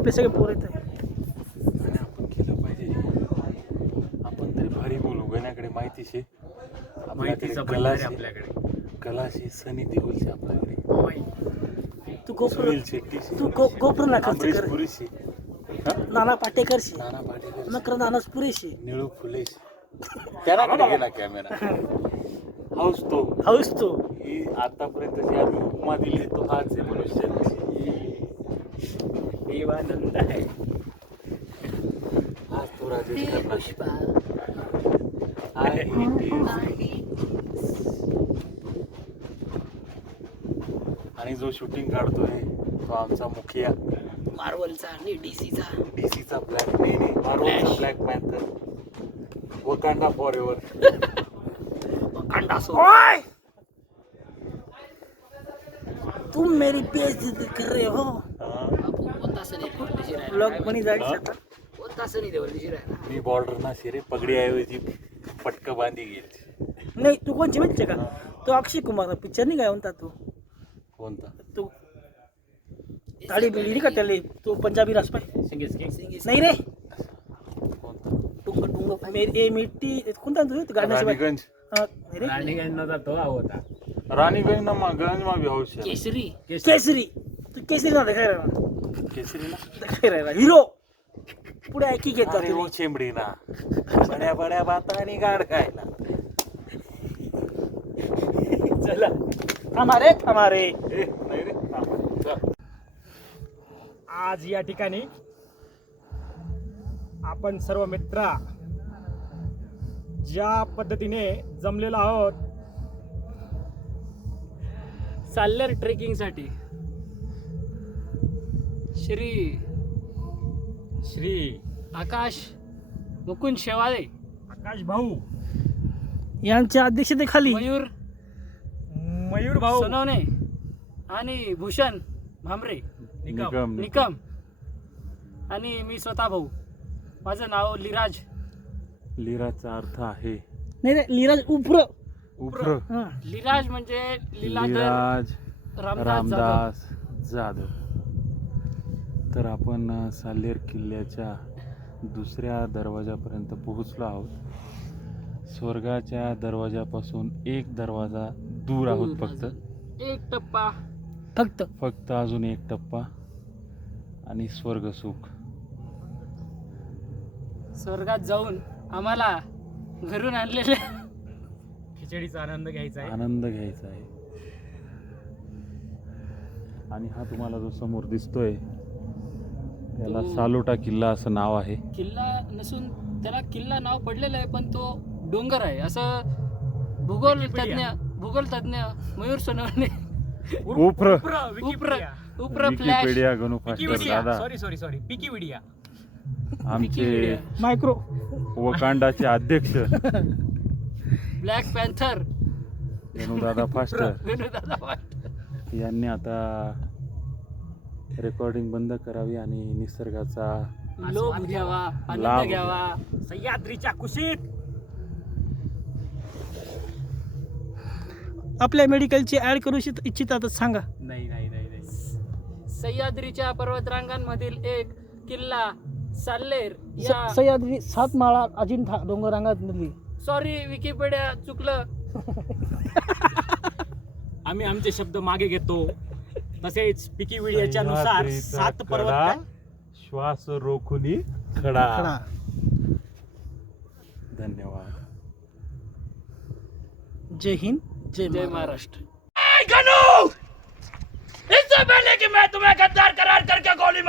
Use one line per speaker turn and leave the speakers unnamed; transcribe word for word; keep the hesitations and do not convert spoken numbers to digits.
आपले सगळे पोर येत आहे.
आणि आपण केलं पाहिजे. आपण तरी भारी बोलू गण्याकडे माहितीशी
माहितीचा भंडार आहे आपल्याकडे.
कलाशी सनी देओलची आपल्याकडे
तू गोप्रो
सुनील शेट्टी
तू गो गोप्रो ना खर्च
अमरीश
कर.
पुरीशी
नाना पाटेकरशी
नाना पाटेकर
नकर नानाच पुरेशी
निळू फुलेशी त्याला गेला कॅमेरा हाऊस तो
हाऊस तो
ही आतापर्यंत जी आम्ही उपमा दिली तो हाच आहे मनुष्याची.
देवानंद आहे.
आज तो राजेश खन्ना आहे. आणि जो शूटिंग काढतोय तो आमचा मुखिया
मार्वलचा आणि डीसीचा
डीसीचा ब्लॅक नाही नाही मार्वलचा ब्लॅक पॅन्थर वकांडा फॉर एव्हर.
अंडा सो तुम मेरी बेइज्जती कर रहे हो. ब्लॉग बनी जायचं आता.
मी बॉर्डर ना शिरे पगडी ऐवजी पटकं बांधी गेली.
नाही तू कोणची माहिती का? तो अक्षय कुमार पिक्चर नाही काय म्हणता तू
कोणता
तू गाडी बिळली का त्याला तो पंजाबी राजपाय नाही रे
कोणता
टुंग टुंग मेरी ए मिट्टी कोणता तू गाण्याशिवाय
राणीगंज
नाही रे
राणीगंजचा तो होता.
राणीगंज ना मा गंज मा भी हाऊस आहे.
केसरी केसरी तू केसरी ना देखाय रहा
केसरी ना
देखाय रहा हिरो पुढे ऐकी घेत
अरे
जातो
वो चिमडी ना बड्या बड्या बातानी गाड खायला.
चला हमारे हमारे
ए नाही रे थांब. चल.
आज या ठिकाणी आपण सर्व मित्र ज्या पद्धतीने जमलेलो आहोत
साल्लेर ट्रेकिंग साठी श्री
श्री
आकाश मुकुंद शेवाळे,
आकाश भाऊ,
यांच्या अध्यक्षतेखाली
मयूर
मयूर भाऊ,
सोनवणे आणि भूषण भामरे
निकम
निकम आणि मी स्वतः भाऊ. माझं नाव लिराज.
लिराचा अर्थ आहे
नाही रे लिराज उप्र
उप्र.
हा
लिराज म्हणजे लीलाधर
लिराज
रामदास जाधव.
रामदास जाधव. तर आपण साल्हेर किल्ल्याच्या दुसऱ्या दरवाजापर्यंत पोहोचलो आहोत. स्वर्गाच्या दरवाजापासून एक दरवाजा दूर आहोत फक्त
एक टप्पा
फक्त
फक्त अजून एक टप्पा आणि स्वर्ग सुख.
स्वर्गात जाऊन आम्हाला घरून आणलेले
खिचडीचा आनंद घ्यायचा आहे.
आनंद घ्यायचा आहे. आणि हा तुम्हाला जो समोर दिसतोय त्याला
तो-
सालोटा किल्ला असं नाव आहे.
किल्ला नसून त्याला किल्ला नाव पडलेलं आहे पण तो डोंगर आहे असं भूगोल तज्ञ भूगोल तज्ञ मयूर सोनवणे
उप्र
उप्र उप्र फ्लॅश
विकिपीडिया गणू फास्टर दादा
सॉरी सॉरी सॉरी पिकीविडिया.
आमचे
मायक्रो
वकांडाचे अध्यक्ष
ब्लॅक पॅन्थर
गणू दादा फास्टर
वेणुदादा वाट.
यांनी आता रेकॉर्डिंग बंद करावी आणि निसर्गाचा
लोभ घ्यावा
लाभ
आनंद घ्यावा.
सह्याद्रीच्या कुशीत
आपल्या मेडिकलची ऍड करू इच्छित- इच्छिता तर सांगा.
नाही नाही नाही नाही
सह्याद्रीच्या पर्वतरांगांमधील एक किल्ला साल्लेर या
स- सह्याद्री सात माळा अजिंठा डोंगररांगात मधली
सॉरी विकिपीडिया चुकलं.
आम्ही आमचे शब्द मागे घेतो. तसेच पिकीविडियाच्या नुसार
सह्याद्रीचा
सात
कडा,
पर्वत
श्वास रोखुनी खडा.
खडा.
धन्यवाद.
जय हिंद जय
जय
महाराष्ट्र.
महाराष्ट्र.
इससे पहले कि मैं तुम्हें गद्दार करार करके गोली